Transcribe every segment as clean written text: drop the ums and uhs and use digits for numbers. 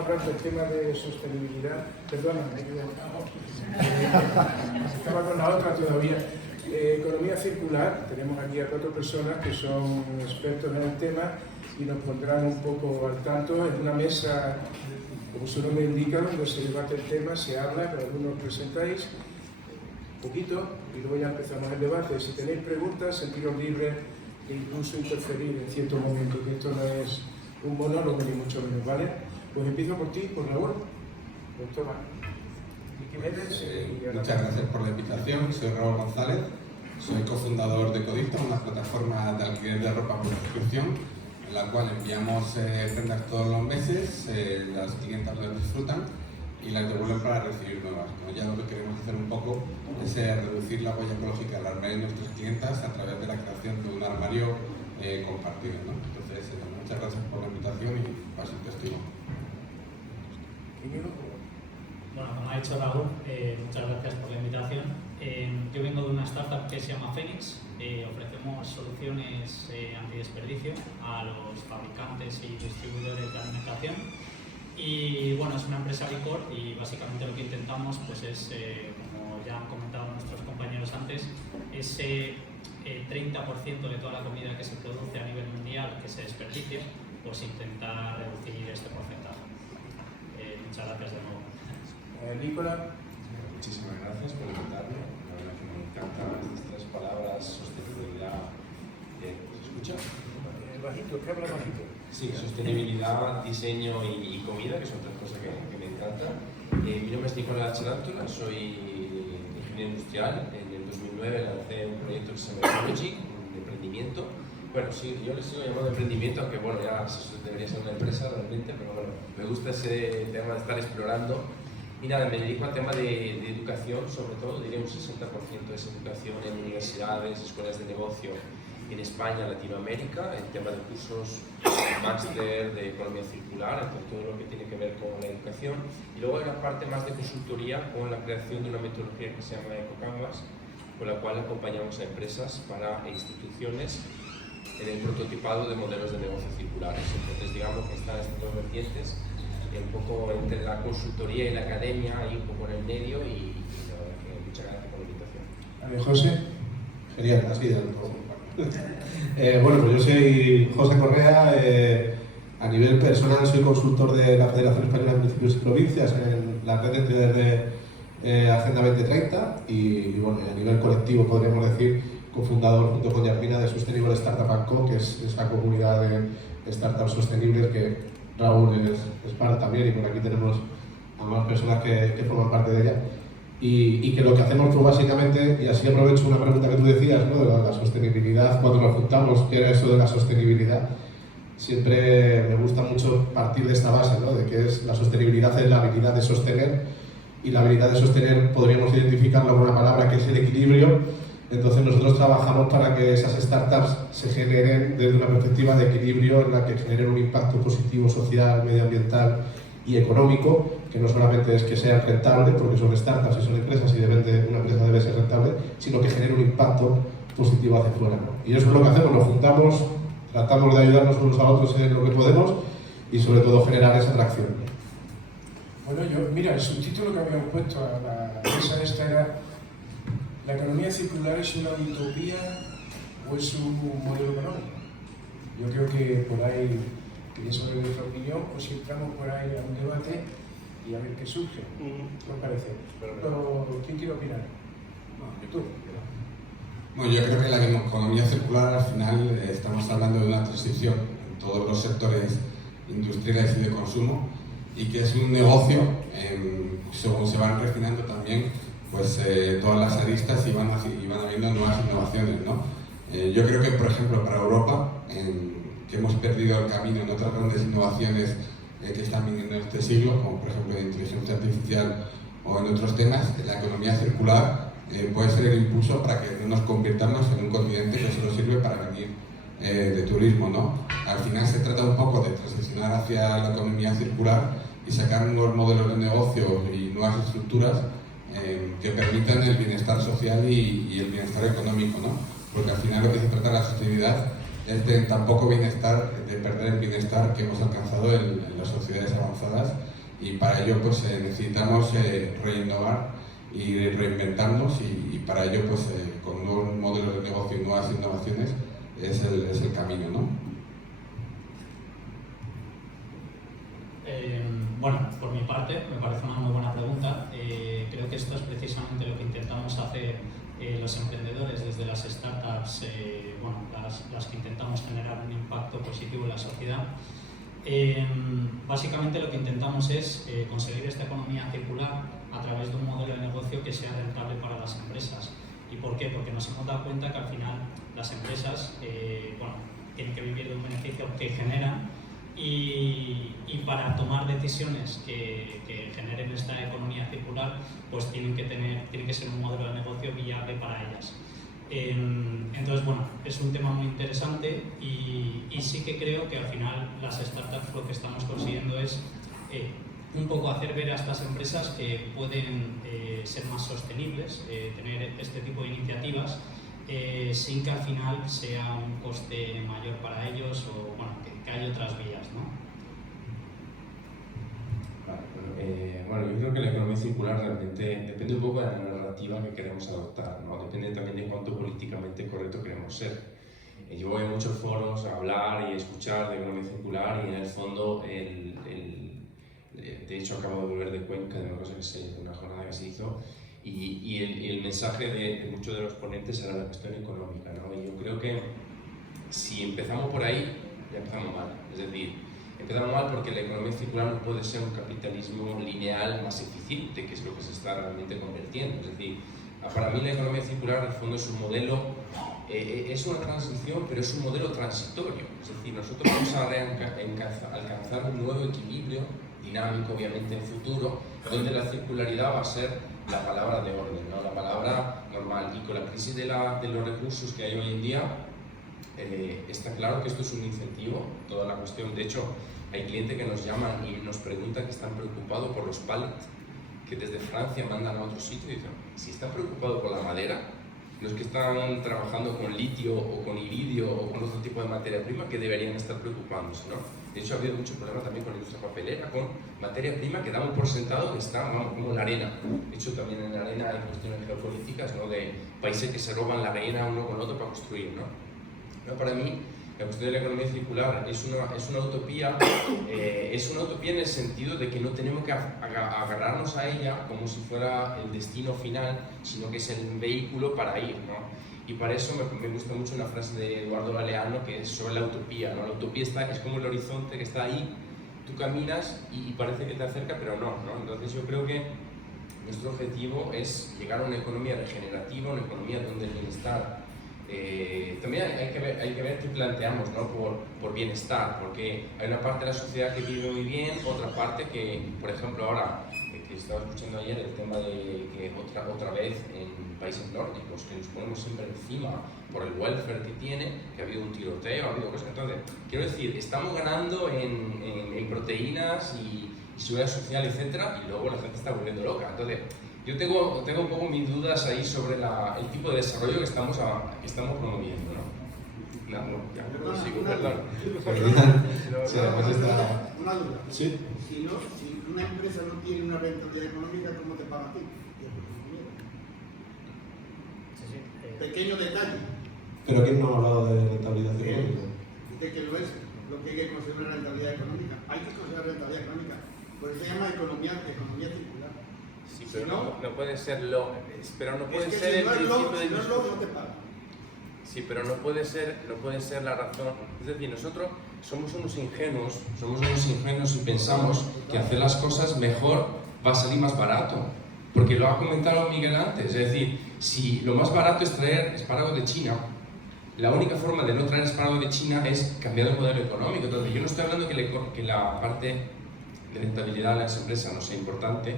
Hablar del tema de sostenibilidad, perdona, estaba con la otra todavía. Economía circular, tenemos aquí a 4 personas que son expertos en el tema y nos pondrán un poco al tanto. Es una mesa, como su nombre indica, donde se debate el tema, se habla, cada uno presentáis un poquito y luego ya empezamos el debate. Si tenéis preguntas, sentiros libres e incluso interferir en cierto momento, que esto no es un monólogo ni mucho menos, ¿vale? Pues empiezo por ti, por Raúl. Toma. Muchas gracias por la invitación. Soy Raúl González, soy cofundador de Codicta, una plataforma de alquiler de ropa por suscripción, en la cual enviamos prendas todos los meses, las clientas las disfrutan y las devuelven para recibir nuevas, ¿no? Ya lo que queremos hacer un poco es reducir la huella ecológica del armario de nuestras clientas a través de la creación de un armario compartido, ¿no? Entonces, muchas gracias por la invitación y paso el testigo. Bueno, como ha dicho Raúl, muchas gracias por la invitación. Yo vengo de una startup que se llama Phoenix. Ofrecemos soluciones antidesperdicio a los fabricantes y distribuidores de alimentación. Y bueno, es una empresa Bicorp y básicamente lo que intentamos pues es, como ya han comentado nuestros compañeros antes, ese 30% de toda la comida que se produce a nivel mundial que se desperdicia, pues intentar reducir este porcentaje. Muchas gracias de nuevo. Nicolás. Muchísimas gracias por invitarme. La verdad que me encantan estas 3 palabras: sostenibilidad. ¿Se escucha? Bajito, que habla bajito. Sí, sostenibilidad, diseño y comida, que son 3 cosas que me encantan. Mi nombre es Nicolás Charántula, soy ingeniero industrial. En el 2009 lancé un proyecto que se llama Ecology, de emprendimiento. Bueno, sí, yo le sigo llamando emprendimiento, aunque bueno, ya debería ser una empresa realmente, pero bueno, me gusta ese tema de estar explorando. Y nada, me dedico al tema de educación, sobre todo, diría un 60% es educación en universidades, escuelas de negocio en España, Latinoamérica, en tema de cursos, máster de economía circular, entonces todo lo que tiene que ver con la educación. Y luego hay una parte más de consultoría con la creación de una metodología que se llama EcoCanvas, con la cual acompañamos a empresas e instituciones en el prototipado de modelos de negocio circulares. Entonces, digamos que están estas 2 vertientes, un poco entre la consultoría y la academia, y un poco en el medio, y la verdad que muchas gracias por la invitación. José. Genial, así de todo. Bueno, pues yo soy José Correa. A nivel personal soy consultor de la Federación Española de Municipios y Provincias en la red de entidades de Agenda 2030 y bueno, a nivel colectivo podríamos decir cofundador junto con Yarmina de Sustainable Startup & Co, que es esa comunidad de startups sostenibles que Raúl es parte también, y por aquí tenemos a más personas que forman parte de ella. Y que lo que hacemos pues básicamente, y así aprovecho una pregunta que tú decías, ¿no? De la sostenibilidad, cuando nos juntamos, ¿qué era eso de la sostenibilidad? Siempre me gusta mucho partir de esta base, ¿no? De que la sostenibilidad es la habilidad de sostener, y la habilidad de sostener podríamos identificarlo con una palabra que es el equilibrio. Entonces nosotros trabajamos para que esas startups se generen desde una perspectiva de equilibrio en la que generen un impacto positivo social, medioambiental y económico, que no solamente es que sean rentables, porque son startups y son empresas y una empresa debe ser rentable, sino que genere un impacto positivo hacia afuera, ¿no? Y eso es lo que hacemos, nos juntamos, tratamos de ayudarnos unos a otros en lo que podemos y sobre todo generar esa atracción. Bueno, mira, el subtítulo que habíamos puesto a la mesa esta era: ¿la economía circular es una utopía o es un modelo económico? Yo creo que por ahí, quería saber vuestra opinión, o si entramos por ahí a un debate y a ver qué surge. ¿Qué os parece? Pero, ¿quién quiere opinar? Tú. Bueno, yo creo que la economía circular al final estamos hablando de una transición en todos los sectores industriales y de consumo, y que es un negocio, según se van refinando también pues todas las aristas y van habiendo nuevas innovaciones, ¿no? Yo creo que, por ejemplo, para Europa, que hemos perdido el camino en otras grandes innovaciones que están viniendo en este siglo, como por ejemplo la inteligencia artificial o en otros temas, la economía circular puede ser el impulso para que no nos convirtamos en un continente que solo sirve para venir de turismo, ¿no? Al final se trata un poco de transicionar hacia la economía circular y sacar nuevos modelos de negocio y nuevas estructuras que permitan el bienestar social y el bienestar económico, ¿no? Porque al final lo que se trata de la sostenibilidad es de tan poco bienestar, de perder el bienestar que hemos alcanzado en las sociedades avanzadas y para ello pues necesitamos reinnovar y reinventarnos y para ello pues con nuevos modelos de negocio y nuevas innovaciones es el camino, ¿no? Bueno, por mi parte, me parece una muy buena pregunta. Creo que esto es precisamente lo que intentamos hacer los emprendedores desde las startups, bueno, las que intentamos generar un impacto positivo en la sociedad. Básicamente lo que intentamos es conseguir esta economía circular a través de un modelo de negocio que sea rentable para las empresas. ¿Y por qué? Porque nos hemos dado cuenta que al final las empresas bueno, tienen que vivir de un beneficio que generan y para tomar decisiones que generen esta economía circular pues tienen que ser un modelo de negocio viable para ellas. Entonces, bueno, es un tema muy interesante y sí que creo que al final las startups lo que estamos consiguiendo es un poco hacer ver a estas empresas que pueden ser más sostenibles, tener este tipo de iniciativas sin que al final sea un coste mayor para ellos o bueno, que haya otras vías, ¿no? Bueno, yo creo que la economía circular realmente depende un poco de la narrativa que queremos adoptar, ¿no? Depende también de cuánto políticamente correcto queremos ser. Yo voy a muchos foros a hablar y a escuchar de economía circular y en el fondo, de hecho acabo de volver de Cuenca de una jornada que se hizo y el mensaje de muchos de los ponentes era la cuestión económica, ¿no? Y yo creo que si empezamos por ahí, ya empezamos mal. Es decir, empezamos mal porque la economía circular no puede ser un capitalismo lineal más eficiente, que es lo que se está realmente convirtiendo. Es decir, para mí la economía circular en el fondo es un modelo, es una transición, pero es un modelo transitorio. Es decir, nosotros vamos a alcanzar un nuevo equilibrio dinámico, obviamente, en futuro, donde la circularidad va a ser la palabra de orden, ¿no? La palabra normal. Y con la crisis de los recursos que hay hoy en día, está claro que esto es un incentivo, toda la cuestión. De hecho, hay clientes que nos llaman y nos preguntan que están preocupados por los pallets que desde Francia mandan a otro sitio y dicen, si están preocupados por la madera, los que están trabajando con litio o con iridio o con otro tipo de materia prima, que deberían estar preocupándose, ¿no? De hecho, ha habido muchos problemas también con la industria papelera, con materia prima que damos por sentado que está, vamos, como la arena. De hecho, también en la arena hay cuestiones geopolíticas, ¿no? De países que se roban la arena uno con otro para construir, ¿no? Pero para mí, la cuestión de la economía circular es una utopía en el sentido de que no tenemos que agarrarnos a ella como si fuera el destino final, sino que es el vehículo para ir, ¿no? Y para eso me gusta mucho una frase de Eduardo Galeano que es sobre la utopía, ¿no? La utopía es como el horizonte que está ahí, tú caminas y parece que te acerca, pero no, ¿no? Entonces yo creo que nuestro objetivo es llegar a una economía regenerativa, una economía donde el bienestar también hay que ver qué planteamos, ¿no? por bienestar, porque hay una parte de la sociedad que vive muy bien, otra parte que, por ejemplo, ahora que estaba escuchando ayer el tema de que otra vez en países nórdicos que nos ponemos siempre encima por el welfare que tiene, que ha habido un tiroteo, ha habido cosas. Entonces, quiero decir, estamos ganando en proteínas y seguridad social, etcétera, y luego la gente está volviendo loca. Entonces, yo tengo un poco mis dudas ahí sobre el tipo de desarrollo que estamos promoviendo, ¿no? No, sigo, perdón. Sí, además está... Una duda. Sí. Si una empresa no tiene una rentabilidad económica, ¿cómo te paga a ti? Pequeño detalle. ¿Pero quién no ha hablado de rentabilidad económica? Dice que lo es lo que hay que conseguir una rentabilidad económica. Hay que conseguir rentabilidad económica. Por eso se llama economía circular. Sí, pero no puede ser lo... Pero no puede ser el principio de... Si no es lo, no te paga. Sí, pero no puede ser la razón. Es decir, nosotros somos unos ingenuos y pensamos que hacer las cosas mejor va a salir más barato. Porque lo ha comentado Miguel antes, es decir, si lo más barato es traer espárragos de China, la única forma de no traer espárragos de China es cambiar el modelo económico. Entonces, yo no estoy hablando que la parte de rentabilidad de las empresas no sea importante.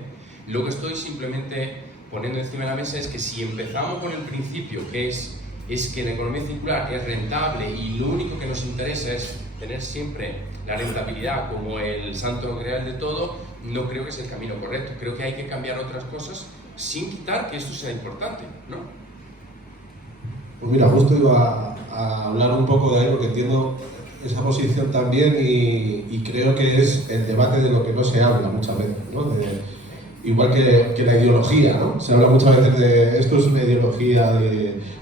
Lo que estoy simplemente poniendo encima de la mesa es que si empezamos con el principio, que es que la economía circular es rentable y lo único que nos interesa es tener siempre la rentabilidad como el santo grial de todo, no creo que sea el camino correcto. Creo que hay que cambiar otras cosas sin quitar que esto sea importante, ¿no? Pues mira, justo iba a hablar un poco de ahí porque entiendo esa posición también y creo que es el debate de lo que no se habla muchas veces, ¿no? Igual que la ideología, ¿no? Se habla muchas veces de esto es una ideología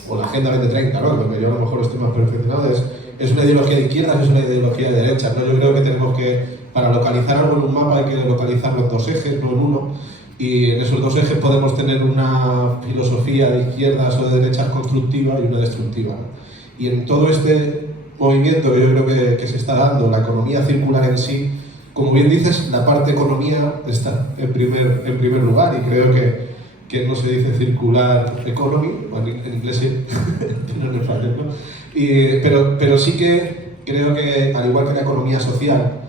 o la Agenda 2030, ¿no? Porque yo a lo mejor estoy más perfeccionado, es una ideología de izquierdas, es una ideología de derechas, ¿no? Yo creo que tenemos que, para localizar algo en un mapa hay que localizarlo en dos ejes, no en uno, y en esos dos ejes podemos tener una filosofía de izquierdas o de derechas constructiva y una destructiva, ¿no? Y en todo este movimiento que yo creo que se está dando, la economía circular en sí, como bien dices, la parte economía está en primer lugar y creo que no se dice circular economy, en inglés sí, no es fácil, ¿no? Pero sí que creo que, al igual que la economía social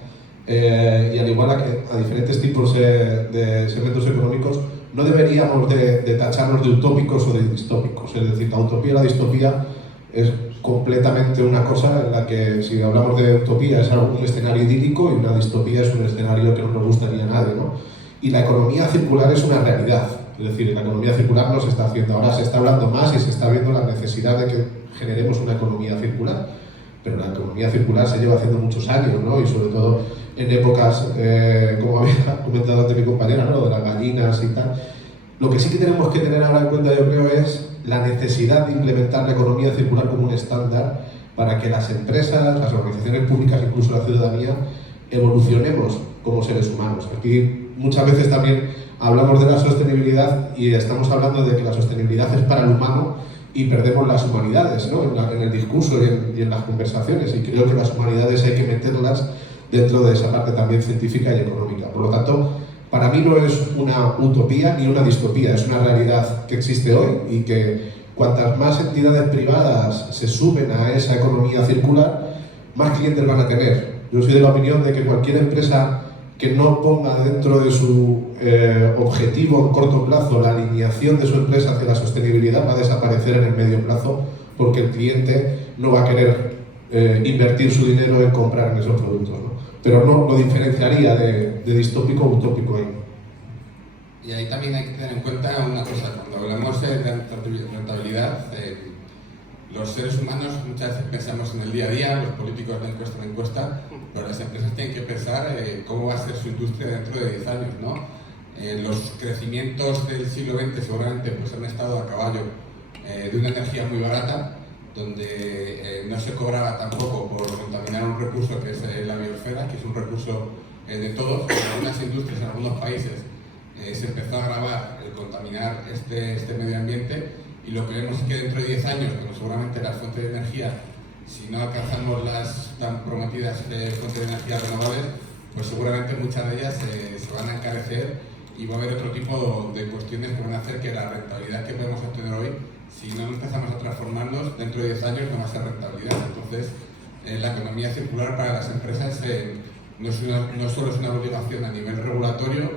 y al igual que a diferentes tipos de segmentos económicos, no deberíamos de tacharnos de utópicos o de distópicos. Es decir, la utopía y la distopía es completamente una cosa en la que, si hablamos de utopía, es un escenario idílico y una distopía es un escenario que no nos gustaría a nadie, ¿no? Y la economía circular es una realidad. Es decir, la economía circular no se está haciendo. Ahora se está hablando más y se está viendo la necesidad de que generemos una economía circular. Pero la economía circular se lleva haciendo muchos años, ¿no? Y sobre todo en épocas, como había comentado antes mi compañera, ¿no? De las gallinas y tal. Lo que sí que tenemos que tener ahora en cuenta, yo creo, es la necesidad de implementar la economía circular como un estándar para que las empresas, las organizaciones públicas, incluso la ciudadanía, evolucionemos como seres humanos. Aquí muchas veces también hablamos de la sostenibilidad y estamos hablando de que la sostenibilidad es para el humano y perdemos las humanidades, ¿no? En el discurso y en las conversaciones, y creo que las humanidades hay que meterlas dentro de esa parte también científica y económica. Por lo tanto, para mí no es una utopía ni una distopía, es una realidad que existe hoy y que cuantas más entidades privadas se sumen a esa economía circular, más clientes van a tener. Yo soy de la opinión de que cualquier empresa que no ponga dentro de su objetivo en corto plazo la alineación de su empresa hacia la sostenibilidad va a desaparecer en el medio plazo, porque el cliente no va a querer invertir su dinero en comprar en esos productos, ¿no? Pero no lo diferenciaría de distópico o utópico ahí. Y ahí también hay que tener en cuenta una cosa: cuando hablamos de rentabilidad, los seres humanos muchas veces pensamos en el día a día, los políticos de encuesta en encuesta, pero las empresas tienen que pensar cómo va a ser su industria dentro de 10 años, ¿no? Los crecimientos del siglo XX seguramente pues, han estado a caballo de una energía muy barata, donde no se cobraba tampoco por contaminar un recurso que es la biosfera, que es un recurso de todos. En algunas industrias, en algunos países, se empezó a agravar el contaminar este medio ambiente, y lo que vemos es que dentro de 10 años, cuando seguramente las fuentes de energía, si no alcanzamos las tan prometidas fuentes de energía renovables, pues seguramente muchas de ellas se van a encarecer y va a haber otro tipo de cuestiones que van a hacer que la rentabilidad que podemos obtener hoy, si no empezamos a transformarnos, dentro de 10 años no va a ser rentabilidad. Entonces, la economía circular para las empresas no solo es una obligación a nivel regulatorio,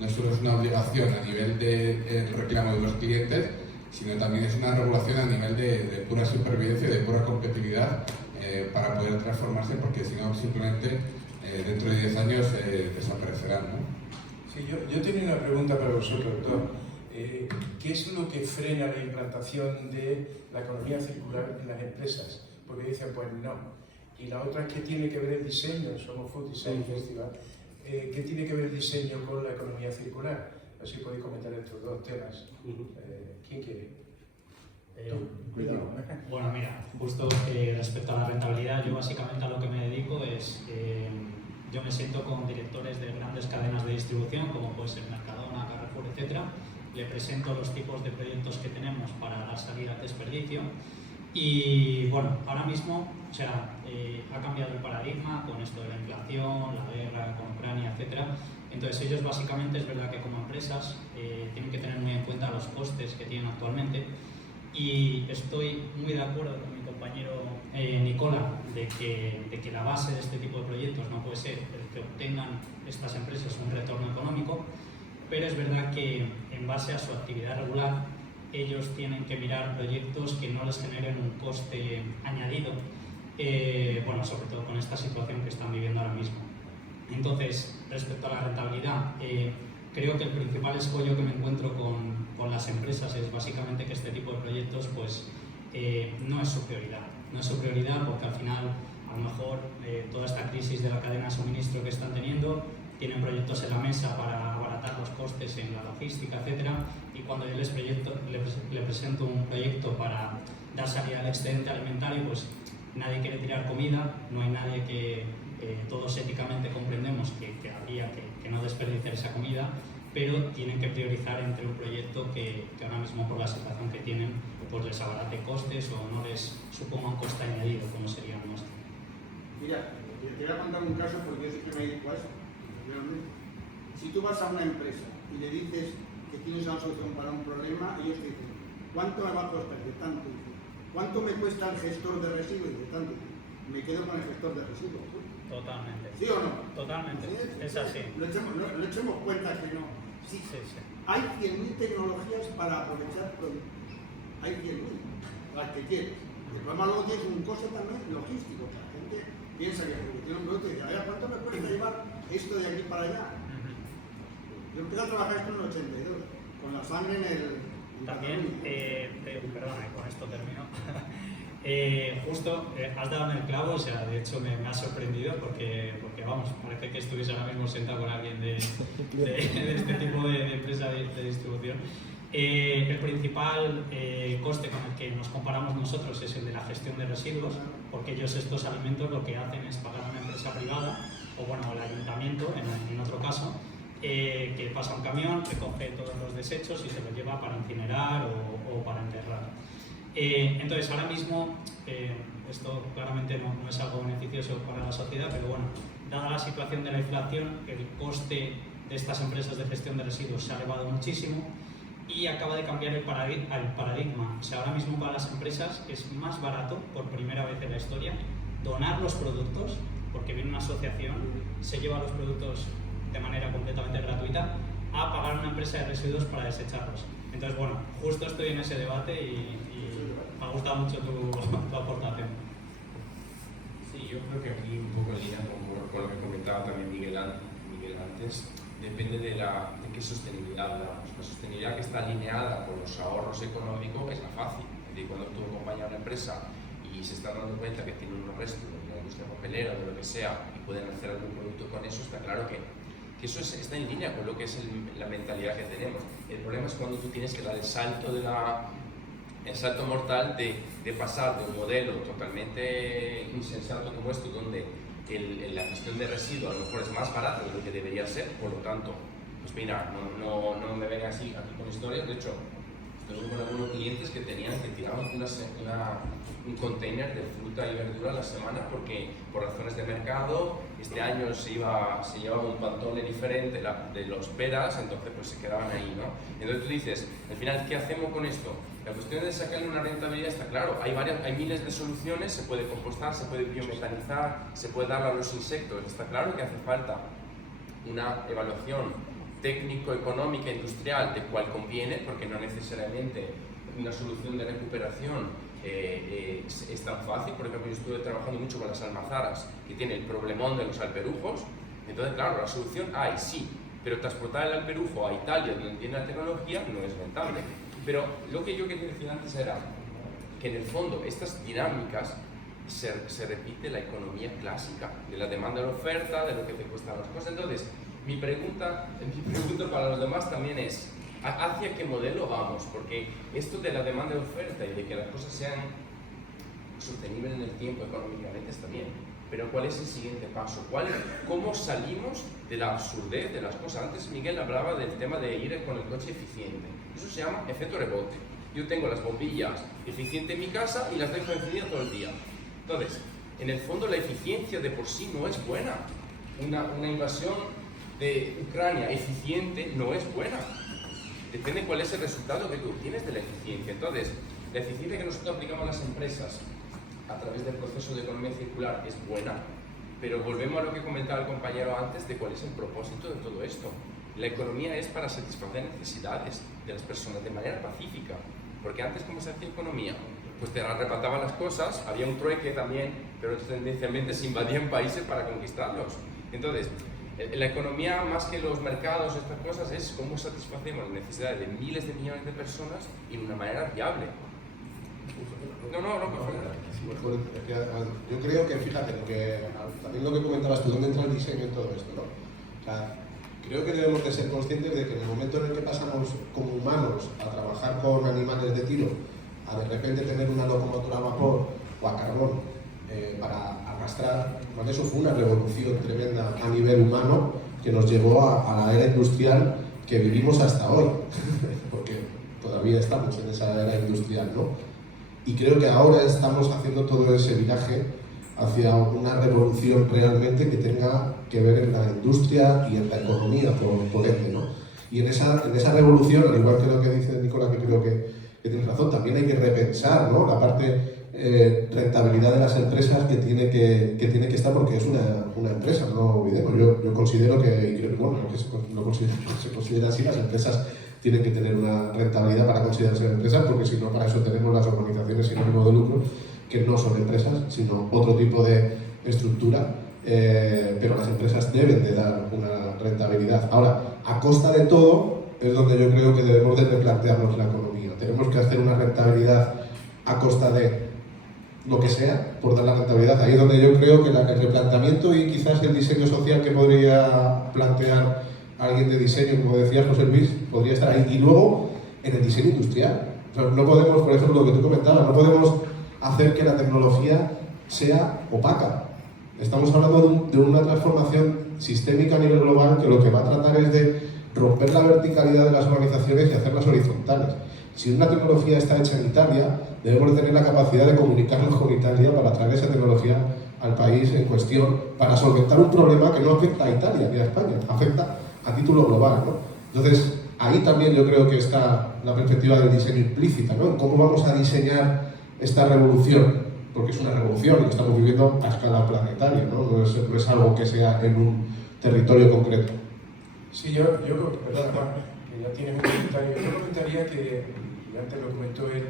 no solo es una obligación a nivel de reclamo de los clientes, sino también es una regulación a nivel de pura supervivencia y de pura competitividad para poder transformarse, porque si no, simplemente dentro de 10 años desaparecerán, ¿no? Sí, yo tenía una pregunta para vosotros, doctor. ¿Qué es lo que frena la implantación de la economía circular en las empresas? Porque dicen, pues no. Y la otra es que tiene que ver el diseño, somos Food Design Festival, ¿qué tiene que ver el diseño con la economía circular? Así podéis comentar estos dos temas. ¿Quién quiere? Cuidado. Bueno, mira, justo respecto a la rentabilidad, yo básicamente a lo que me dedico es, yo me siento con directores de grandes cadenas de distribución, como puede ser Mercadona, Carrefour, etc. Le presento los tipos de proyectos que tenemos para dar salida al desperdicio. Y bueno, ahora mismo, o sea, ha cambiado el paradigma con esto de la inflación, la guerra con Ucrania, etc. Entonces ellos básicamente, es verdad que como empresas tienen que tener muy en cuenta los costes que tienen actualmente, y estoy muy de acuerdo con mi compañero Nicola de que la base de este tipo de proyectos no puede ser el que obtengan estas empresas un retorno económico, pero es verdad que en base a su actividad regular ellos tienen que mirar proyectos que no les generen un coste añadido, bueno, sobre todo con esta situación que están viviendo ahora mismo. Entonces, respecto a la rentabilidad, creo que el principal escollo que me encuentro con las empresas es básicamente que este tipo de proyectos pues, no es su prioridad. No es su prioridad porque al final a lo mejor toda esta crisis de la cadena de suministro que están teniendo, tienen proyectos en la mesa para abaratar los costes en la logística, etcétera, y cuando yo les presento un proyecto para dar salida al excedente alimentario, pues nadie quiere tirar comida, no hay nadie que todos éticamente comprendemos que habría que no desperdiciar esa comida, pero tienen que priorizar entre un proyecto que ahora mismo por la situación que tienen pues les abarate costes o no les suponga un coste añadido como sería el nuestro. Mira, te voy a contar un caso porque yo sé que me dedico a eso. Si tú vas a una empresa y le dices que tienes una solución para un problema, ellos te dicen, ¿cuánto me va a costar? De tanto. ¿Cuánto me cuesta el gestor de residuos? De tanto. Me quedo con el gestor de residuos. Totalmente. ¿Sí o no? Totalmente. ¿Sí? Es así. Lo echemos cuenta que no. Sí. Hay 100.000 tecnologías para aprovechar productos. Hay 100.000, las que quieres. El problema luego tienes un costo también logístico. La gente piensa que tiene un producto y dice, a ¿cuánto me cuesta llevar esto de aquí para allá? Yo empecé a trabajar esto en el 82, con la sangre en el... También, perdona, con esto termino. Justo has dado en el clavo, o sea, de hecho me ha sorprendido porque vamos, parece que estuviese ahora mismo sentado con alguien de este tipo de empresa de distribución. El principal coste con el que nos comparamos nosotros es el de la gestión de residuos, porque ellos estos alimentos lo que hacen es pagar a una empresa privada, o bueno, el ayuntamiento en otro caso, que pasa un camión, recoge todos los desechos y se los lleva para incinerar o para enterrar. Entonces, ahora mismo, esto claramente no es algo beneficioso para la sociedad, pero bueno, dada la situación de la inflación, el coste de estas empresas de gestión de residuos se ha elevado muchísimo y acaba de cambiar el paradigma. O sea, ahora mismo para las empresas es más barato, por primera vez en la historia, donar los productos, porque viene una asociación, se lleva los productos de manera completamente gratuita, a pagar a una empresa de residuos para desecharlos. Entonces, bueno, justo estoy en ese debate y me ha gustado mucho tu aportación. Sí, yo creo que aquí un poco en línea con lo que comentaba también Miguel antes, depende de qué sostenibilidad hablamos. La sostenibilidad que está alineada con los ahorros económicos es la fácil. Es decir, cuando tú acompañas a una empresa y se están dando cuenta que tienen unos restos de la industria papelera o de lo que sea y pueden hacer algún producto con eso, está claro que eso está en línea con lo que es la mentalidad que tenemos. El problema es cuando tú tienes que dar el salto mortal de pasar de un modelo totalmente insensato como esto, donde la gestión de residuos a lo mejor es más barata de lo que debería ser, por lo tanto, pues mira, no me ven así aquí con historias. De hecho, estoy con algunos clientes que tiraban un container de fruta y verdura a la semana porque por razones de mercado este año se llevaba un pantone diferente de los peras, entonces pues se quedaban ahí, ¿no? Entonces tú dices, al final, ¿qué hacemos con esto? La cuestión de sacarle una rentabilidad está claro, hay miles de soluciones, se puede compostar, se puede biometanizar, se puede dar a los insectos, está claro que hace falta una evaluación técnico-económica industrial de cuál conviene, porque no necesariamente una solución de recuperación es tan fácil. Por ejemplo, yo estuve trabajando mucho con las almazaras, que tiene el problemón de los alperujos. Entonces, claro, la solución hay, sí, pero transportar el alperujo a Italia, donde tiene la tecnología, no es rentable. Pero lo que yo quería decir antes era que en el fondo estas dinámicas se repite la economía clásica, de la demanda y la oferta, de lo que te cuestan las cosas. Entonces, mi pregunta para los demás también es, ¿hacia qué modelo vamos? Porque esto de la demanda y oferta y de que las cosas sean sostenibles en el tiempo económicamente está bien, pero ¿cuál es el siguiente paso? ¿Cómo salimos de la absurdez de las cosas? Antes Miguel hablaba del tema de ir con el coche eficiente. Eso se llama efecto rebote. Yo tengo las bombillas eficientes en mi casa y las dejo encendidas todo el día. Entonces, en el fondo la eficiencia de por sí no es buena. Una invasión de Ucrania eficiente no es buena. Depende cuál es el resultado que tú obtienes de la eficiencia. Entonces, la eficiencia que nosotros aplicamos a las empresas a través del proceso de economía circular es buena, pero volvemos a lo que comentaba el compañero antes de cuál es el propósito de todo esto. La economía es para satisfacer necesidades de las personas de manera pacífica, porque antes, ¿cómo se hacía economía? Pues te arrebataban las cosas, había un trueque también, pero tendencialmente se invadían países para conquistarlos. Entonces, la economía, más que los mercados, estas cosas, es cómo satisfacemos las necesidades de miles de millones de personas y de una manera viable. Yo creo que, fíjate, también lo que comentabas tú, ¿dónde entra el diseño en todo esto, ¿no? O sea, creo que debemos de ser conscientes de que en el momento en el que pasamos como humanos a trabajar con animales de tiro, a de repente tener una locomotora a vapor o a carbón para arrastrar, ¿vale? Eso fue una revolución tremenda a nivel humano que nos llevó a la era industrial que vivimos hasta hoy, porque todavía estamos en esa era industrial, ¿no? Y creo que ahora estamos haciendo todo ese viraje hacia una revolución realmente que tenga que ver en la industria y en la economía, por ende, ¿no? Y en esa revolución, al igual que lo que dice Nicolás, que creo que tiene razón, también hay que repensar, ¿no? La parte rentabilidad de las empresas que tiene que estar, porque es una empresa, no olvidemos. Yo considero que, y creo que, bueno, se considera así, las empresas tienen que tener una rentabilidad para considerarse empresas, porque si no, para eso tenemos las organizaciones sin ánimo de lucro, que no son empresas, sino otro tipo de estructura, pero las empresas deben de dar una rentabilidad. Ahora, a costa de todo, es donde yo creo que debemos de replantearnos la economía. Tenemos que hacer una rentabilidad a costa de lo que sea, por dar la rentabilidad. Ahí es donde yo creo que el replanteamiento y quizás el diseño social que podría plantear alguien de diseño, como decía José Luis, podría estar ahí. Y luego, en el diseño industrial. O sea, no podemos, por ejemplo, lo que tú comentabas, no podemos hacer que la tecnología sea opaca. Estamos hablando de una transformación sistémica a nivel global que lo que va a tratar es de romper la verticalidad de las organizaciones y hacerlas horizontales. Si una tecnología está hecha en Italia, debemos tener la capacidad de comunicarnos con Italia para traer esa tecnología al país en cuestión, para solventar un problema que no afecta a Italia ni a España, afecta a título global, ¿no? Entonces, ahí también yo creo que está la perspectiva del diseño implícita, ¿no? ¿Cómo vamos a diseñar esta revolución? Porque es una revolución y lo estamos viviendo a escala planetaria, ¿no? No es algo que sea en un territorio concreto. Sí, perdona Juan, que ya tienes un comentario. Yo comentaría que, y antes lo comentó él,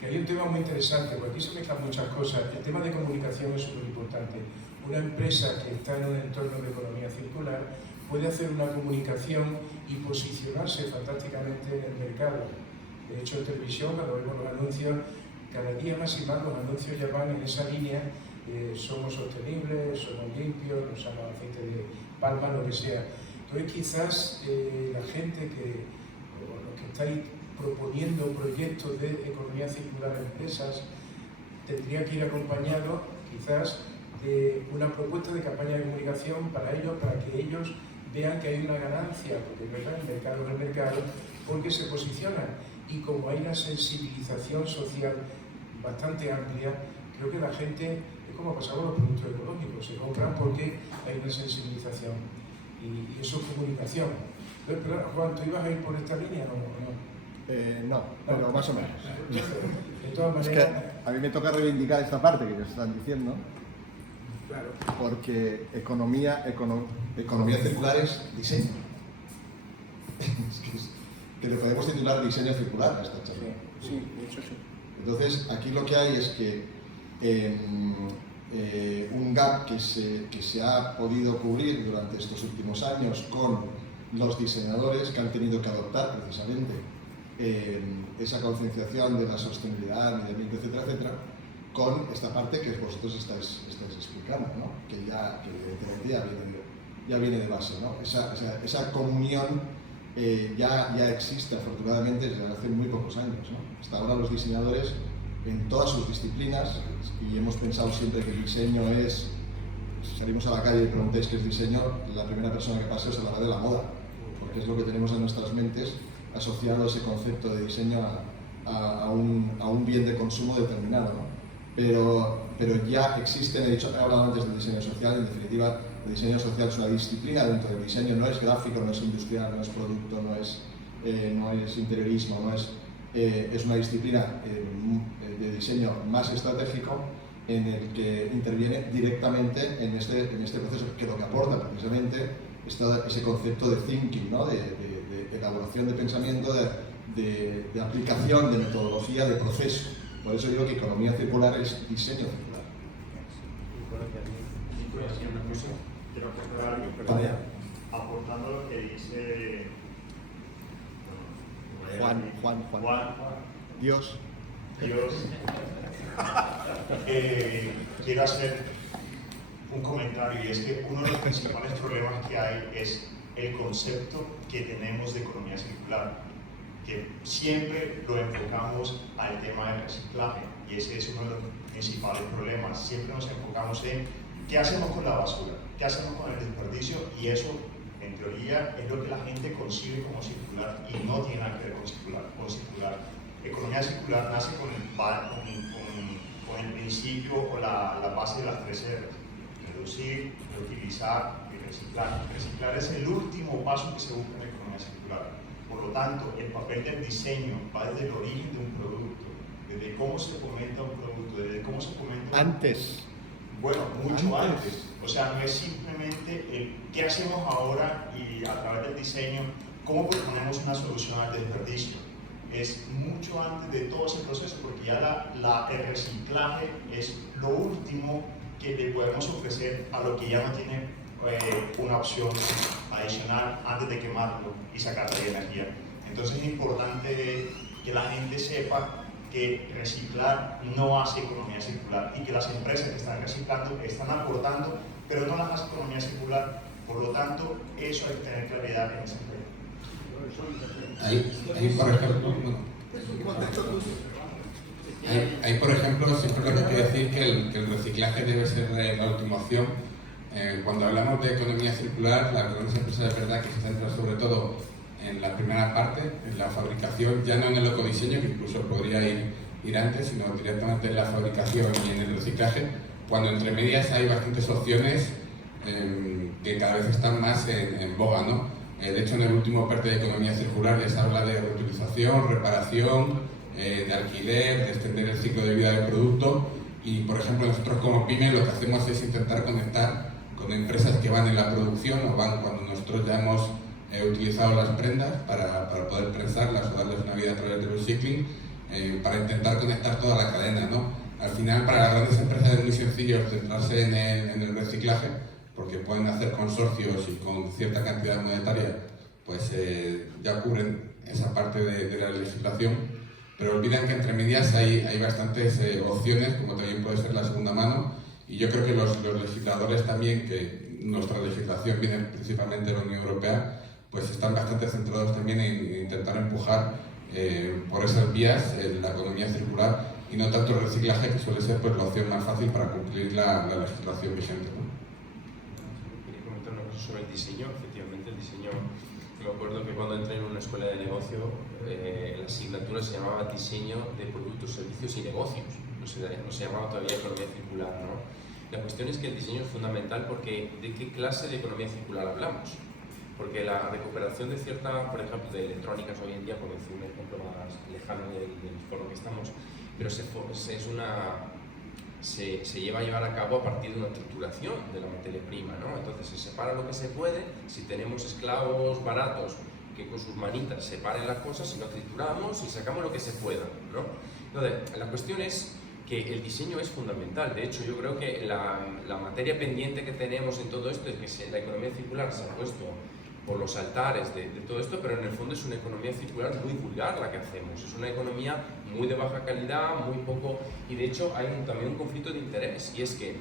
que hay un tema muy interesante, porque aquí se mezclan muchas cosas. El tema de comunicación es súper importante. Una empresa que está en un entorno de economía circular puede hacer una comunicación y posicionarse fantásticamente en el mercado. De hecho, en televisión, cuando vemos los anuncios, cada día más y más los anuncios ya van en esa línea. Somos sostenibles, somos limpios, no usamos aceite de palma, lo que sea. Entonces quizás la gente o los que estáis proponiendo proyectos de economía circular en empresas, tendría que ir acompañado quizás de una propuesta de campaña de comunicación para ellos, para que ellos vean que hay una ganancia, porque es verdad, el mercado es el mercado, porque se posicionan. Y como hay una sensibilización social bastante amplia, creo que la gente, es como ha pasado con los productos ecológicos, se compran porque hay una sensibilización y eso es comunicación. Entonces, pero, Juan, ¿tú ibas a ir por esta línea o no? No, pero más o menos. De todas maneras, es que a mí me toca reivindicar esta parte que nos están diciendo, claro, porque economía circular es diseño. que le podemos titular diseño circular a esta charla. sí, de hecho sí. Entonces, aquí lo que hay es que un gap que se ha podido cubrir durante estos últimos años con los diseñadores que han tenido que adoptar precisamente esa concienciación de la sostenibilidad, medio ambiente, etcétera, etcétera, con esta parte que vosotros estáis explicando, ¿no? Que evidentemente ya viene de base, ¿no? Esa comunión ya existe afortunadamente desde hace muy pocos años, ¿no? Hasta ahora los diseñadores en todas sus disciplinas, y hemos pensado siempre que el diseño es, si salimos a la calle y preguntáis qué es diseño, la primera persona que pase os hablará de la moda, porque es lo que tenemos en nuestras mentes asociado ese concepto de diseño a un bien de consumo determinado, ¿no? Pero ya existen, he hablado antes del diseño social, en definitiva el diseño social es una disciplina dentro del diseño, no es gráfico, no es industrial, no es producto, no es interiorismo, es una disciplina de diseño más estratégico en el que interviene directamente en este proceso, que lo que aporta precisamente es ese concepto de thinking, ¿no? de elaboración de pensamiento, de aplicación de metodología, de proceso. Por eso digo que economía circular es diseño circular. Quiero aportar algo, pero aportando lo que dice Juan. Dios. Dios. Quiero hacer un comentario, y es que uno de los principales problemas que hay es el concepto que tenemos de economía circular, que siempre lo enfocamos al tema del reciclaje, y ese es uno de los principales problemas. Siempre nos enfocamos en qué hacemos con la basura, qué hacemos con el desperdicio, y eso en teoría es lo que la gente concibe como circular y no tiene nada que ver con circular. Economía circular nace con el principio o la base de las 3 R: reducir, reutilizar y reciclar. Reciclar es el último paso que se busca en la economía circular. Por lo tanto, el papel del diseño va desde el origen de un producto, desde cómo se fomenta un producto, desde cómo se fomenta... Antes. Bueno, mucho antes. O sea, no es simplemente el qué hacemos ahora y a través del diseño, cómo proponemos una solución al desperdicio. Es mucho antes de todo ese proceso, porque ya el reciclaje es lo último que le podemos ofrecer a lo que ya no tiene una opción adicional antes de quemarlo y sacar de energía. Entonces es importante que la gente sepa que reciclar no hace economía circular y que las empresas que están reciclando están aportando, pero no las hace economía circular. Por lo tanto, eso hay que tener claridad en ese aspecto. Ahí, por ejemplo, siempre lo que quiero decir que el reciclaje debe ser la última opción. Cuando hablamos de economía circular, las grandes empresas de verdad que se centran sobre todo en la primera parte, en la fabricación, ya no en el ecodiseño, que incluso podría ir antes, sino directamente en la fabricación y en el reciclaje, cuando entre medias hay bastantes opciones que cada vez están más en boga, ¿no? De hecho, en el último PERTE de economía circular les habla de reutilización, reparación, de alquiler, de extender el ciclo de vida del producto, y por ejemplo nosotros como PYME lo que hacemos es intentar conectar con empresas que van en la producción o van cuando nosotros ya hemos utilizado las prendas para poder prensarlas o darles una vida a través del recycling, para intentar conectar toda la cadena, ¿no? Al final, para las grandes empresas es muy sencillo centrarse en el reciclaje, porque pueden hacer consorcios y con cierta cantidad monetaria pues ya cubren esa parte de la legislación, pero olvidan que entre medias hay bastantes opciones, como también puede ser la segunda mano, y yo creo que los legisladores también, que nuestra legislación viene principalmente de la Unión Europea, pues están bastante centrados también en intentar empujar por esas vías la economía circular y no tanto el reciclaje, que suele ser pues la opción más fácil para cumplir la legislación vigente, ¿no? Quería comentar una cosa sobre el diseño. Efectivamente, el diseño, me acuerdo que cuando entré en una escuela de negocio, la asignatura se llamaba Diseño de Productos, Servicios y Negocios. No se llamaba todavía Economía Circular, ¿no? La cuestión es que el diseño es fundamental porque ¿de qué clase de economía circular hablamos? Porque la recuperación de cierta, por ejemplo, de electrónicas hoy en día, por decir un ejemplo más lejano del foro que estamos, pero se lleva a llevar a cabo a partir de una trituración de la materia prima, ¿no? Entonces se separa lo que se puede. Si tenemos esclavos baratos que con sus manitas separen las cosas, si lo trituramos y sacamos lo que se pueda, ¿no? Entonces, la cuestión es que el diseño es fundamental. De hecho, yo creo que la materia pendiente que tenemos en todo esto es que la economía circular se ha puesto por los altares de todo esto, pero en el fondo es una economía circular muy vulgar la que hacemos. Es una economía muy de baja calidad, muy poco... Y de hecho hay también un conflicto de interés, y es que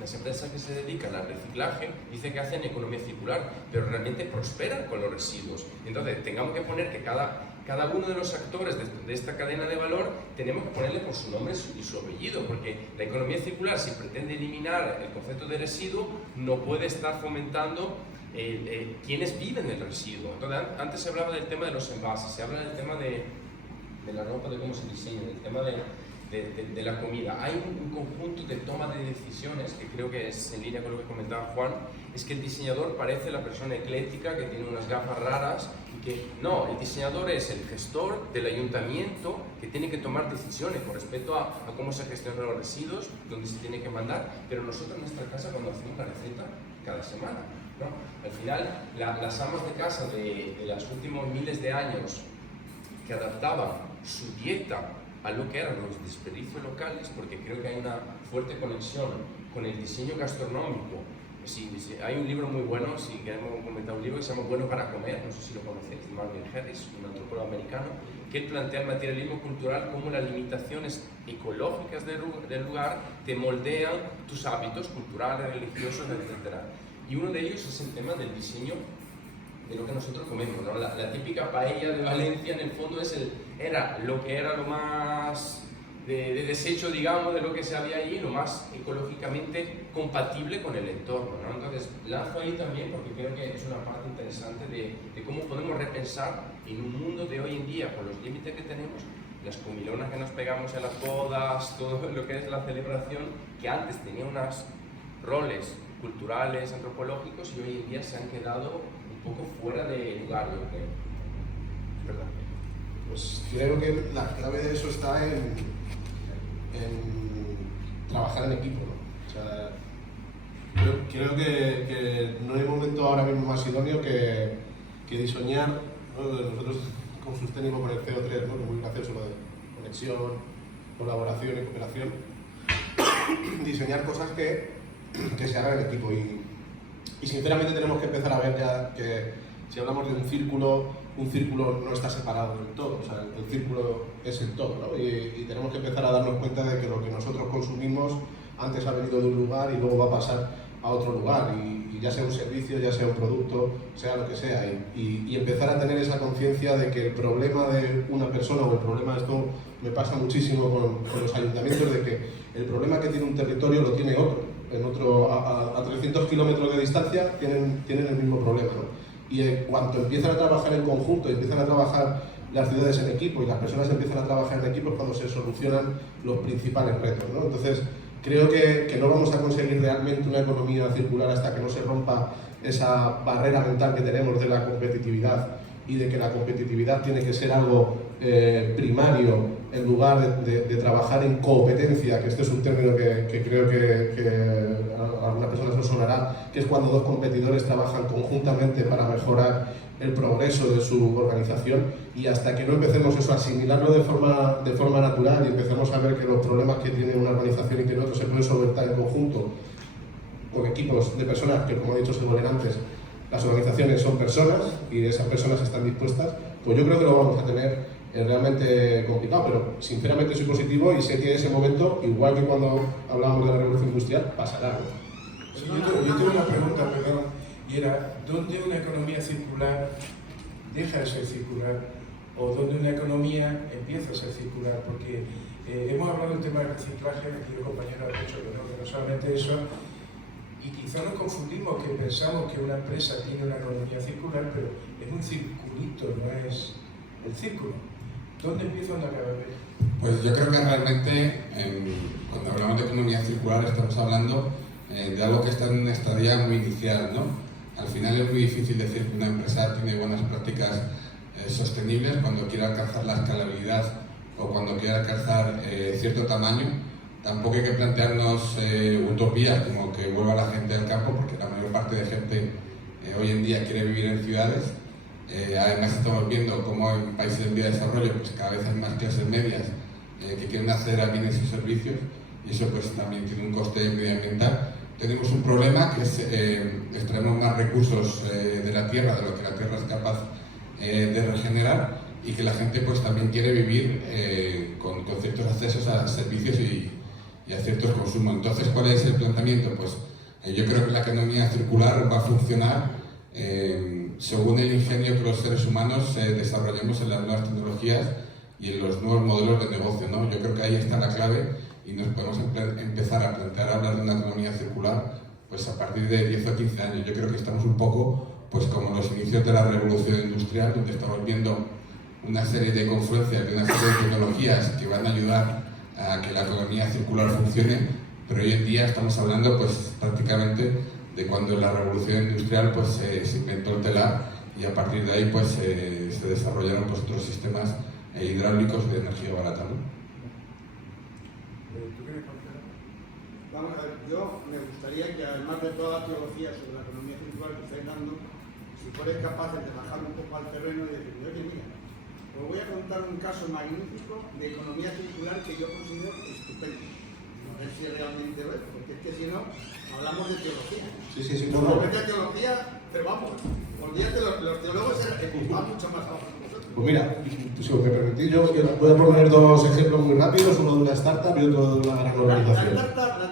las empresas que se dedican al reciclaje dicen que hacen economía circular, pero realmente prosperan con los residuos. Entonces, tengamos que poner que cada uno de los actores de esta cadena de valor tenemos que ponerle por su nombre y su apellido, porque la economía circular, si pretende eliminar el concepto de residuo, no puede estar fomentando quienes viven el residuo. Entonces, antes se hablaba del tema de los envases, se habla del tema de la ropa, de cómo se diseña, del tema de la comida. Hay un conjunto de toma de decisiones que creo que es en línea con lo que comentaba Juan. Es que el diseñador parece la persona ecléctica que tiene unas gafas raras y que no, el diseñador es el gestor del ayuntamiento que tiene que tomar decisiones con respecto a cómo se gestionan los residuos, dónde se tiene que mandar, pero nosotros en nuestra casa cuando hacemos la receta cada semana, ¿no? Al final, las amas de casa de los últimos miles de años que adaptaban su dieta a lo que eran los desperdicios locales, porque creo que hay una fuerte conexión con el diseño gastronómico sí, hay un libro muy bueno, si queremos comentar un libro que se llama Bueno para comer, no sé si lo conocéis, de Marvin Harris, un antropólogo americano, que él plantea el materialismo cultural como las limitaciones ecológicas del lugar te moldean tus hábitos culturales, religiosos, etc. Y uno de ellos es el tema del diseño de lo que nosotros comemos, ¿no? La típica paella de Valencia, en el fondo, era lo que era lo más de desecho, digamos, de lo que se había allí, lo más ecológicamente compatible con el entorno, ¿no? Entonces, lanzo ahí también porque creo que es una parte interesante de cómo podemos repensar en un mundo de hoy en día, con los límites que tenemos, las comilonas que nos pegamos en las bodas, todo lo que es la celebración, que antes tenía unos roles culturales, antropológicos, y hoy en día se han quedado un poco fuera de lugar, yo creo. Es verdad. Pues creo que la clave de eso está en trabajar en equipo, ¿no? O sea, creo que no hay momento ahora mismo más idóneo que diseñar, ¿no? Nosotros con Susténico con el CO3, ¿no? Que es muy gracioso lo de conexión, colaboración y cooperación, diseñar cosas que se hagan en equipo y sinceramente tenemos que empezar a ver ya que si hablamos de un círculo no está separado del todo, o sea, el círculo es el todo, ¿no? Y tenemos que empezar a darnos cuenta de que lo que nosotros consumimos antes ha venido de un lugar y luego va a pasar a otro lugar, y ya sea un servicio, ya sea un producto, sea lo que sea, y empezar a tener esa conciencia de que el problema de una persona, o el problema, esto me pasa muchísimo con los ayuntamientos, de que el problema que tiene un territorio lo tiene otro, a 300 kilómetros de distancia tienen el mismo problema, ¿no? Y en cuanto empiezan a trabajar en conjunto, empiezan a trabajar las ciudades en equipo y las personas empiezan a trabajar en equipo, es cuando se solucionan los principales retos, ¿no? Entonces, creo que no vamos a conseguir realmente una economía circular hasta que no se rompa esa barrera mental que tenemos de la competitividad y de que la competitividad tiene que ser algo primario en lugar de trabajar en competencia, que este es un término que creo que a algunas personas nos sonará, que es cuando dos competidores trabajan conjuntamente para mejorar el progreso de su organización, y hasta que no empecemos eso, a asimilarlo de forma natural y empecemos a ver que los problemas que tiene una organización y que otro se pueden solventar en conjunto con equipos de personas que, como he dicho, se vuelven antes, las organizaciones son personas y esas personas están dispuestas, pues yo creo que lo vamos a tener realmente complicado, pero sinceramente soy positivo y sé que ese momento, igual que cuando hablábamos de la revolución industrial, pasará, ¿no? Yo tengo una pregunta, perdón, y era, ¿dónde una economía circular deja de ser circular o dónde una economía empieza a ser circular? Porque hemos hablado del tema del reciclaje, aquí el compañero ha dicho que no solamente eso, y quizá nos confundimos, que pensamos que una empresa tiene una economía circular, pero es un circulito, no es el círculo. ¿Dónde empieza, dónde acaba? Pues yo creo que realmente, cuando hablamos de economía circular, estamos hablando de algo que está en un estadio muy inicial, ¿no? Al final es muy difícil decir que una empresa tiene buenas prácticas sostenibles cuando quiere alcanzar la escalabilidad o cuando quiere alcanzar cierto tamaño. Tampoco hay que plantearnos utopías como que vuelva la gente al campo, porque la mayor parte de gente hoy en día quiere vivir en ciudades. Además estamos viendo cómo en países en vía de desarrollo pues cada vez hay más clases medias que quieren acceder a bienes y servicios, y eso pues también tiene un coste medioambiental. Tenemos un problema que es extraemos más recursos de la tierra, de lo que la tierra es capaz de regenerar, y que la gente pues también quiere vivir con ciertos accesos a servicios y a ciertos consumos. Entonces, ¿cuál es el planteamiento? Pues yo creo que la economía circular va a funcionar según el ingenio que los seres humanos desarrollemos en las nuevas tecnologías y en los nuevos modelos de negocio, ¿no? Yo creo que ahí está la clave, y nos podemos empezar a plantear hablar de una economía circular pues a partir de 10 o 15 años. Yo creo que estamos un poco pues como los inicios de la revolución industrial, donde estamos viendo una serie de confluencias de una serie de tecnologías que van a ayudar a que la economía circular funcione, pero hoy en día estamos hablando pues prácticamente de cuando en la revolución industrial pues se inventó el telar, y a partir de ahí pues se desarrollaron pues otros sistemas hidráulicos de energía barata, ¿no? Vamos a ver, yo me gustaría que, además de toda la teología sobre la economía circular que estáis dando, si fuerais capaces de bajar un poco al terreno y decir, oye, mira, os voy a contar un caso magnífico de economía circular que yo considero estupendo. ver si realmente lo es, porque es que si no, hablamos de teología. Sí, No, no. De teología, pero vamos, olvídate, los teólogos van mucho más abajo que nosotros. Pues mira, si me permitís, yo voy a poner dos ejemplos muy rápidos, uno de una startup y otro de una gran organización. La startup...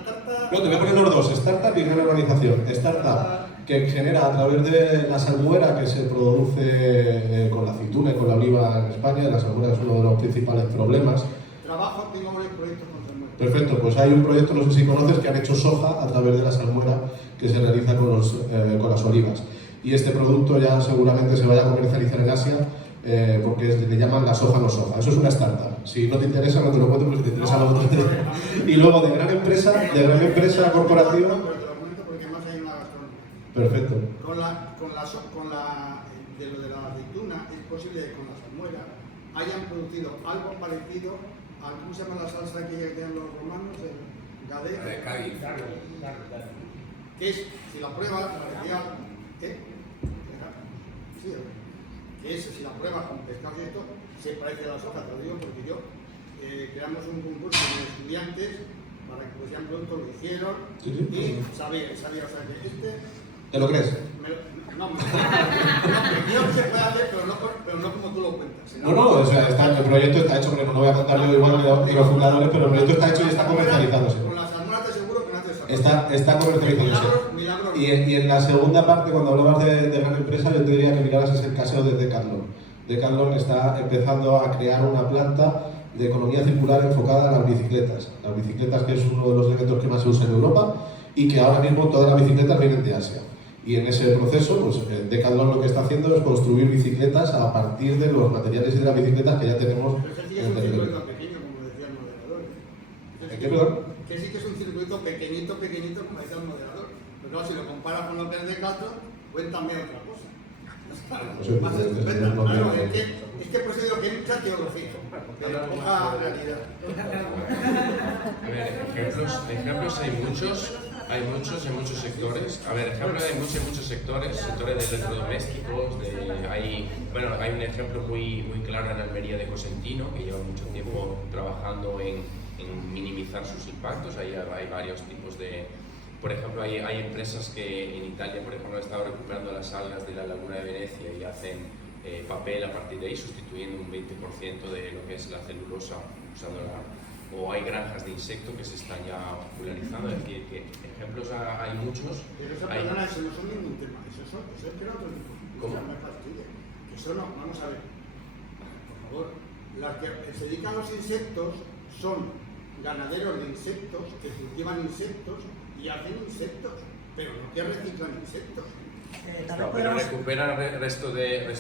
No, te voy a poner los dos, startup y gran organización. Startup que genera a través de la salmuera que se produce con la aceituna y con la oliva en España. La salmuera es uno de los principales problemas. Trabajo, tengo varios proyectos con salmuera. Perfecto, pues hay un proyecto, no sé si conoces, que han hecho soja a través de la salmuera que se realiza con las olivas. Y este producto ya seguramente se vaya a comercializar en Asia porque le llaman la soja no soja. Eso es una startup. Si no te interesa, no te lo cuento, pero si te interesa, lo otro. Y luego de gran empresa corporativa. Perfecto. Con de lo de la aceituna, es posible que con la salmuera hayan producido algo parecido a, ¿cómo se llama la salsa que tenían los romanos? El gadé. Que es, si la pruebas, ¿qué? Sí, que es, si la pruebas con pescado y esto, se parece a la soja, te lo digo porque yo creamos un concurso de estudiantes para que pusieran productos, lo hicieron y sabía, o sea que ¿Te lo crees? No, yo se puede hacer, pero no como tú lo cuentas. No, o sea, el proyecto está hecho, pero no voy a contar yo igual que los fundadores, pero el proyecto está hecho y está comercializándose. Con la salmuera te aseguro que no te está comercializándose. Milagros. Y en la segunda parte, cuando hablabas de gran empresa, yo te diría que miraras ese caso de Decathlon. Decathlon está empezando a crear una planta de economía circular enfocada a las bicicletas. Las bicicletas, que es uno de los elementos que más se usa en Europa y que ahora mismo todas las bicicletas vienen de Asia. Y en ese proceso, pues Decathlon lo que está haciendo es construir bicicletas a partir de los materiales de las bicicletas que ya tenemos. Pero ese sí es un circuito pequeño, como decía el moderador. ¿Qué, perdón? Que sí que es un circuito pequeñito, como decía el moderador. Pero claro, si lo comparas con lo que es Decathlon, cuéntame otra cosa. Más estupenda. Claro, es que por eso digo que hay mucha teología, poca realidad. A ver, ejemplos hay muchos en muchos sectores. A ver, ejemplos hay muchos sectores de electrodomésticos, hay un ejemplo muy claro en Almería de Cosentino, que lleva mucho tiempo trabajando en minimizar sus impactos. Ahí hay varios tipos de... Por ejemplo, hay empresas que en Italia, por ejemplo, han estado recuperando las algas de la laguna de Venecia y hacen papel a partir de ahí, sustituyendo un 20% de lo que es la celulosa usándola. O hay granjas de insectos que se están ya popularizando, es decir, que ejemplos hay muchos. Pero eso, perdona, eso no son ningún tema, eso es que no otro tipo. ¿Cómo? Que eso no, vamos a ver, por favor, las que se dedican a los insectos son ganaderos de insectos que cultivan insectos y hacen insectos, pero no que reciclan insectos. Pero recuperan restos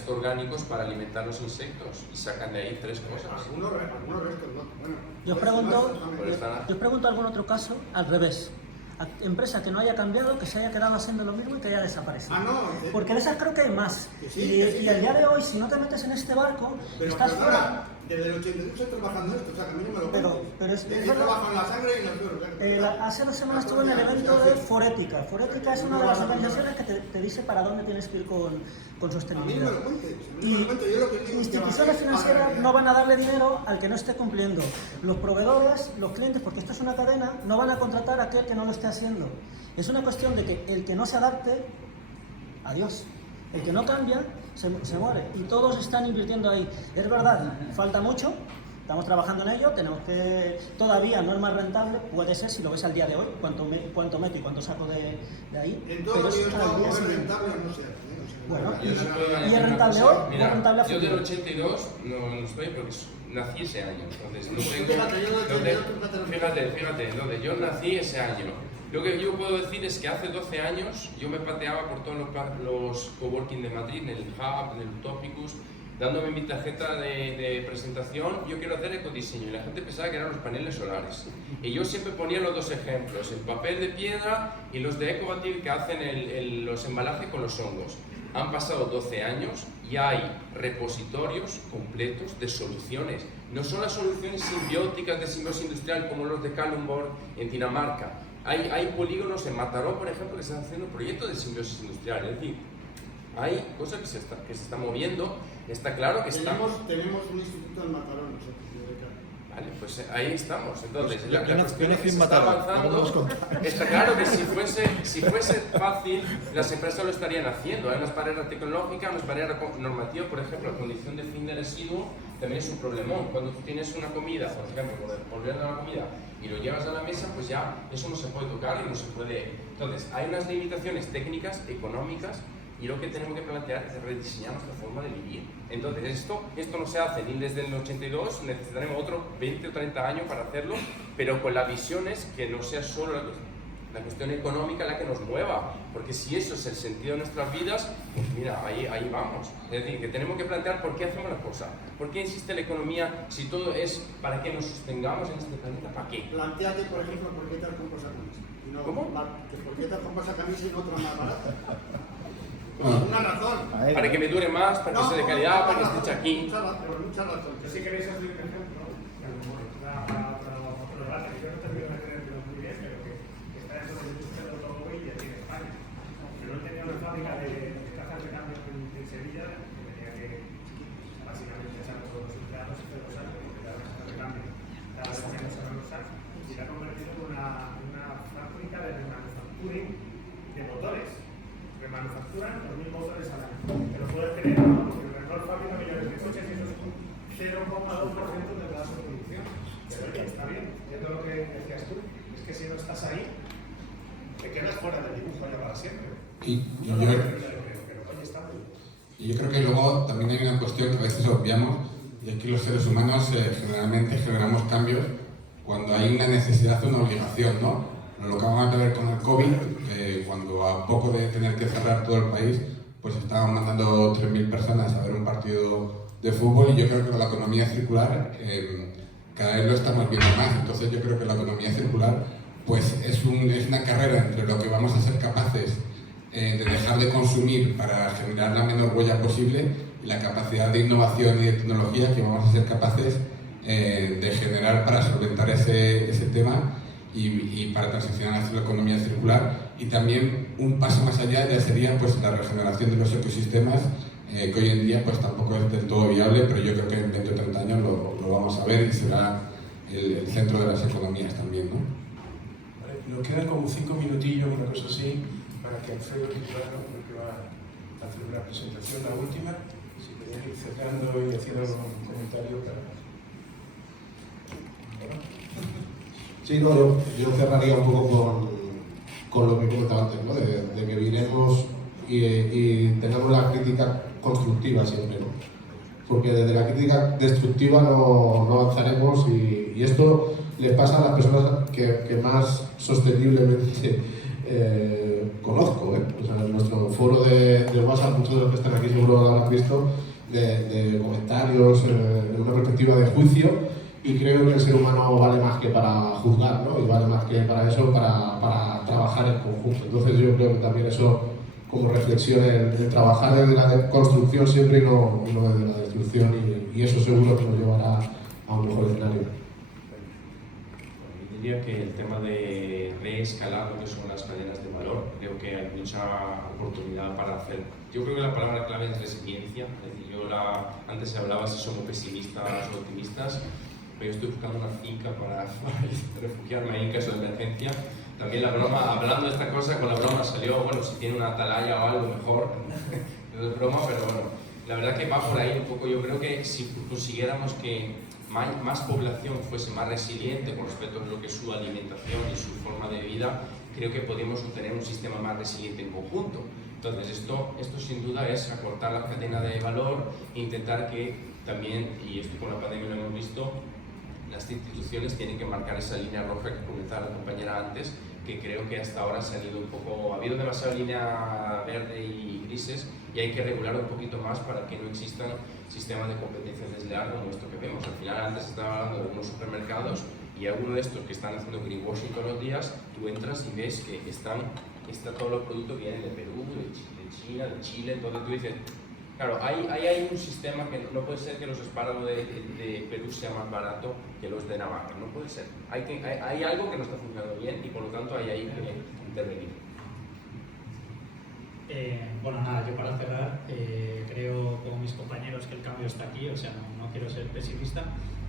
orgánicos para alimentar los insectos y sacan de ahí tres cosas. Algunos restos no. Bueno, yo os pregunto algún otro caso al revés. Empresa que no haya cambiado, que se haya quedado haciendo lo mismo y que haya desaparecido. Porque de esas creo que hay más. Y al día de hoy, si no te metes en este barco, pero estás fuera. Desde el 82 estoy trabajando esto, o sea que a mí no me lo cuentes. Pero es yo trabajo en la sangre y en el suelo. Hace 2 semanas estuve en el evento de Forética. Forética es una de las organizaciones que te dice para dónde tienes que ir con sostenibilidad. A mí no me lo cuentes. Yo lo que digo instituciones financieras no van a darle dinero al que no esté cumpliendo. Los proveedores, los clientes, porque esto es una cadena, no van a contratar a aquel que no lo esté haciendo. Es una cuestión de que el que no se adapte, adiós. El que no cambia, se muere. Y todos están invirtiendo ahí. Es verdad, falta mucho, estamos trabajando en ello, tenemos que... Todavía no es más rentable, puede ser, si lo ves al día de hoy, cuánto meto y cuánto saco de ahí. En todo lo que yo estaba es rentable, no sé. Bueno, ¿y es rentable hoy? Mira, ¿Es rentable a yo futuro? del 82 no estoy porque nací ese año, entonces no tengo... Fíjate, yo nací ese año. Lo que yo puedo decir es que hace 12 años yo me pateaba por todos los coworking de Madrid, en el Hub, en el Utopicus, dándome mi tarjeta de presentación. Yo quiero hacer ecodiseño y la gente pensaba que eran los paneles solares. Y yo siempre ponía los dos ejemplos, el papel de piedra y los de Ecobatil que hacen los embalajes con los hongos. Han pasado 12 años y hay repositorios completos de soluciones. No son las soluciones simbióticas de simbiosis industrial como los de Kalundborg en Dinamarca. Hay polígonos en Mataró, por ejemplo, que se están haciendo proyectos de simbiosis industrial. Es decir, hay cosas que se están moviendo. Está claro que tenemos un instituto en Mataró nosotros. Vale, pues ahí estamos. Entonces, Pues la yo cuestión es que nací en se está Mataró, avanzando. Está claro que si fuese fácil, las empresas lo estarían haciendo. Hay unas barreras tecnológicas, unas barreras normativas, por ejemplo, la condición de fin de residuo también es un problemón. Cuando tú tienes una comida, por ejemplo, volviendo a la comida, y lo llevas a la mesa, pues ya eso no se puede tocar y no se puede. Entonces, hay unas limitaciones técnicas, económicas, y lo que tenemos que plantear es rediseñar nuestra forma de vivir. Entonces, esto no se hace ni desde el 82, necesitaremos otros 20 o 30 años para hacerlo, pero con la visión es que no sea solo la cuestión económica la que nos mueva, porque si eso es el sentido de nuestras vidas, pues mira, ahí vamos. Es decir, que tenemos que plantear por qué hacemos las cosas, por qué existe la economía, si todo es para que nos sostengamos en este planeta, ¿para qué? Plantéate, por ejemplo, por qué te has comprado esa camisa. Y no, ¿Cómo? ¿Por qué te has comprado esa camisa y no otra más barata? Por alguna razón. Para que me dure más, para que sea de calidad, para que esté hecha aquí. Muchas razones. Si queréis hacer un ejemplo, que a lo mejor para otro debate, que yo no termino de entenderlo muy bien, pero que está dentro de la industria del automóvil y aquí en España. Yo he tenido una fábrica de cajas de cambio en Sevilla, que tenía que básicamente echar a todos los empleados hace 2 años, porque era una caja de cambio cada 2 años a los años, y la ha convertido en una fábrica de manufacturing de motores. Manufacturan 2.000 motores al año. Pero puedes creer, ¿no? Porque el Renault fabrica millones de coches y eso es un 0,2% de toda su producción. Pero oye, está bien, viendo lo que decías tú, es que si no estás ahí, te quedas fuera del dibujo ya para siempre. Y no yo, pero oye, está muy bien. y yo creo que luego también hay una cuestión que a veces obviamos, y aquí los seres humanos generalmente generamos cambios cuando hay una necesidad o una obligación, ¿no? Lo que vamos a ver con el COVID, cuando a poco de tener que cerrar todo el país, pues estaban mandando 3.000 personas a ver un partido de fútbol, y yo creo que con la economía circular cada vez lo estamos viendo más. Entonces yo creo que la economía circular pues es una carrera entre lo que vamos a ser capaces de dejar de consumir para generar la menor huella posible y la capacidad de innovación y de tecnología que vamos a ser capaces de generar para solventar ese tema y para transicionar hacia la economía circular. Y también un paso más allá ya sería pues la regeneración de los ecosistemas, que hoy en día pues tampoco es del todo viable, pero yo creo que en 20 o 30 años lo vamos a ver y será el centro de las economías también, ¿no? Vale, nos quedan como 5 minutillos, una cosa así, para que Alfredo Quintana, que va a hacer una presentación, la última, si queréis ir cerrando y haciendo algún comentario para... Sí, no, yo cerraría un poco con lo que comentaba antes, ¿no? De que viremos y tengamos la crítica constructiva siempre, ¿no? Porque desde la crítica destructiva no avanzaremos y esto les pasa a las personas que más sosteniblemente conozco, ¿eh? O sea, en nuestro foro de WhatsApp, muchos de los que están aquí seguro lo habrán visto, de comentarios en una perspectiva de juicio. Y creo que el ser humano vale más que para juzgar, ¿no? Y vale más que para eso, para trabajar en conjunto. Entonces yo creo que también eso, como reflexión, el trabajar desde la construcción siempre y no desde la destrucción, y eso seguro que nos llevará a un mejor escenario. Yo diría que el tema de reescalar lo que son las cadenas de valor, creo que hay mucha oportunidad para hacer. Yo creo que la palabra clave es resiliencia. Es decir, antes se hablaba si somos pesimistas o optimistas. Pero yo estoy buscando una finca para refugiarme ahí en caso de emergencia. También la broma, hablando de esta cosa, con la broma salió, bueno, si tiene una atalaya o algo mejor, es broma, pero bueno, la verdad que va por ahí un poco. Yo creo que si consiguiéramos que más población fuese más resiliente con respecto a lo que es su alimentación y su forma de vida, creo que podemos obtener un sistema más resiliente en conjunto. Entonces esto sin duda es acortar la cadena de valor e intentar que también, y esto con la pandemia lo hemos visto, las instituciones tienen que marcar esa línea roja que comentaba la compañera antes, que creo que hasta ahora se han ido un poco, ha habido demasiada línea verde y grises, y hay que regular un poquito más para que no existan sistemas de competencia desleal como esto que vemos. Al final antes estaba hablando de algunos supermercados y algunos de estos que están haciendo greenwashing todos los días, tú entras y ves que todos los productos vienen de Perú, de China, de Chile, entonces tú dices, claro, hay un sistema que no puede ser que los espárragos de Perú sean más baratos que los de Navarra, no puede ser. Hay algo que no está funcionando bien y por lo tanto hay ahí que intervenir. Bueno, nada, yo para cerrar, creo como mis compañeros que el cambio está aquí, o sea, no quiero ser pesimista.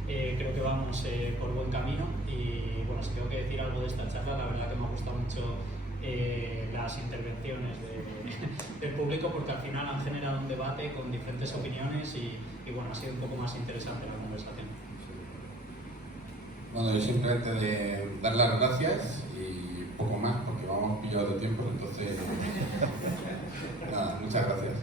creo que vamos por buen camino y bueno, si tengo que decir algo de esta charla, la verdad que me ha gustado mucho las intervenciones del público porque al final han generado un debate con diferentes opiniones y bueno, ha sido un poco más interesante la conversación. Bueno, yo simplemente de dar las gracias y poco más porque vamos pillados de tiempo, entonces nada, muchas gracias.